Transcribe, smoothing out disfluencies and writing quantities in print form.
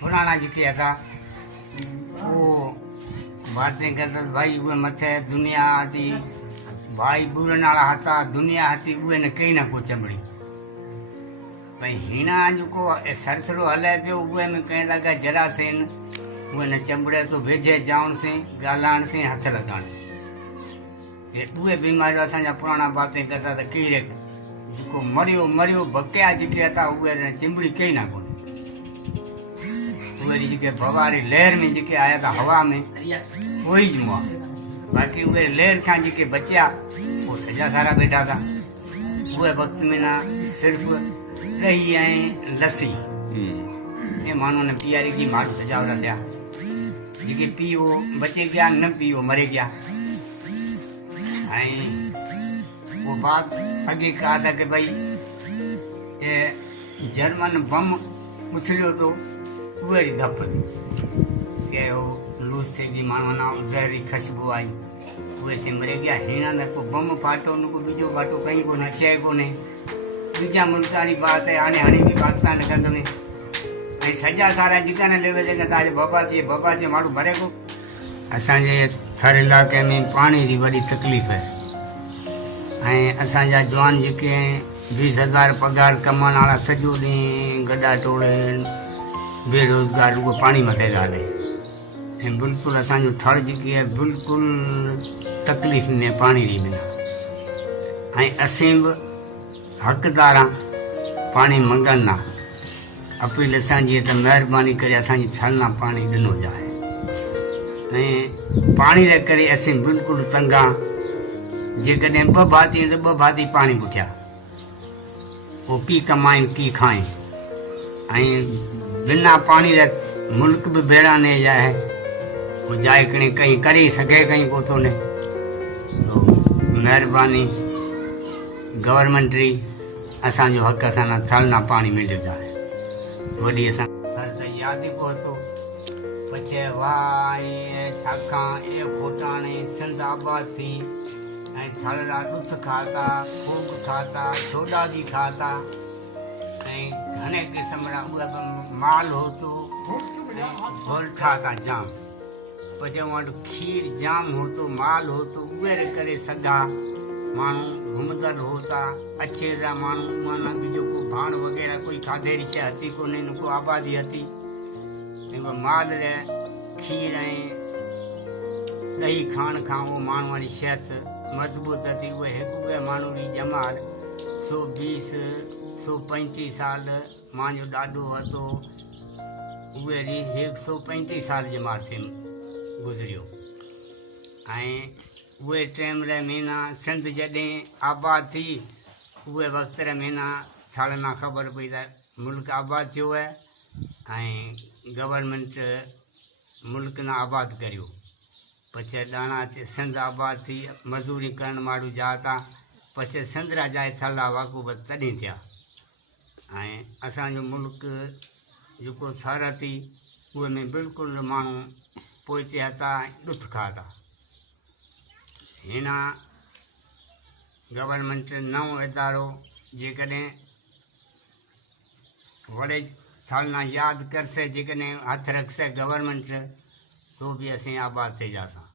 पुराना जेके था वो बातें करता भाई उहे मथे दुनिया थी भाई बुरन वाला हता दुनिया हती उहे न कई न को चंबड़ी भाई हीना जेको सरसरो हले पियो उहे में कंहिं लॻा जरासीन उहे न चंबड़े तो वेझे जाउण से ॻाल्हाइण से हथ लॻाइण से उहे बीमारियूं असांजा पुराणा बातें करता त कहिड़े जेको मरियो मरियो बकिया जेके हता उहे न चिंबड़ी कई न कोन्हे उहे जेके भवारी लहर में जेके आया था हवा में उहे ज मुआ बाक़ी उहे लहर खां जेके बचिया वो सॼा सारा वेठा था उहे वक़्त में ना सिर्फ़ु ॾही ऐं लस्सी ये माण्हू ने पीआरी की माण्हू सॼा थिया जेके पीओ बचे गया न पीओ मरे गया ऐं वो बात अॻे कहा था कि भाई ये जर्मन बम उछलियो तो उहे धप थी के वो लूस थिएगी माण्हू ना ज़हरी ख़ुशबू आई उहे से मरे गया हींअर न को बम फाटो न को बीजो फाटो कहीं को न शइ कोन्हे बीजा मुल्क वाली बात है हाणे हाणे बि पाकिस्तान कंदो ने ऐं सॼा सारा जेका न लेवे जगह तव्हांजे बाबा थिए माण्हू मरे को असांजे थर इलाइक़े में पाणी जी वॾी तकलीफ़ है ऐं असांजा जवान जेके आहिनि 20,000 पगार कमाइण वारा सॼो ॾींहुं गॾा टोड़े बेरोज़गार रुगो पाणी मथे ॻाल्हि ऐं बिल्कुलु असांजो थड़ जेकी आहे बिल्कुलु तकलीफ़ में पाणी जी बिना ऐं असीं बि हक़दार पाणी मंगनि ना अपील असांजी त महिरबानी करे असांजी थलना पाणी ॾिनो जाए ऐं पाणी जे करे असीं बिल्कुलु तंग आहियूं जेकॾहिं ॿ भाती आहिनि त ॿ भाती पाणी पुठिया पोइ की कमाइनि की खाइनि ऐं बिना पाणी रे मुल्क बि बहिराने जा आहे वो जाए कहीं कहीं करे सके कहीं को तो नहीं तो मेहरबानी गवर्नमेंट री असांजो हक़ असां थलना पाणी मिलियो जाए वॾी असां हर त यादि को तो पछे वाए शाखा ए खोटाणे सिंध आबाद थी ऐं थलरा ॾुथ खाता फूक खाता छोॾा बि खाता ऐं घणे क़िस्म जा उहे माल हो तो गोलठा था जाम पछे वटि खीर जाम हो तो माल हो तो उहे करे सघा माण्हू घुमदड़ होता अच्छे रा माण्हू माना बीजो को भाण वग़ैरह कोई खाधे री शइ हती कोन्हे न को आबादी हती ऐं माल रे खीर ऐं ॾही खाइण खां उहो माण्हू वारी सिहत मज़बूत हती उहे हिकु ॿिए माण्हू जी ॼमार 120 135 साल मुंहिंजो ॾाॾो हतो उहे री 135 साल ॼमार थी गुज़रियो ऐं उहे टाइम रे महीना सिंध जॾहिं आबाद थी उहे वक़्त रे महीना थलना ख़बर पई त मुल्क आबाद थियो है ऐं गवर्नमेंट मुल्क न आबाद करियो पछे दाणा सिंध आबाद थी मज़दूरी करण माण्हू जाता पछे सिंध रा जाए थला वाक़ूफ़ तॾहिं थिया ऐं असांजो मुल्क जेको थर थी उहे में बिल्कुलु माण्हू पोइते हता ॾुथ खाता हिना गवर्नमेंट नओं इदारो जेकॾहिं वॾे थलना यादि करसे जेकॾहिं हथ रखसे गवर्नमेंट तो भी असीं आबाद थी जासां।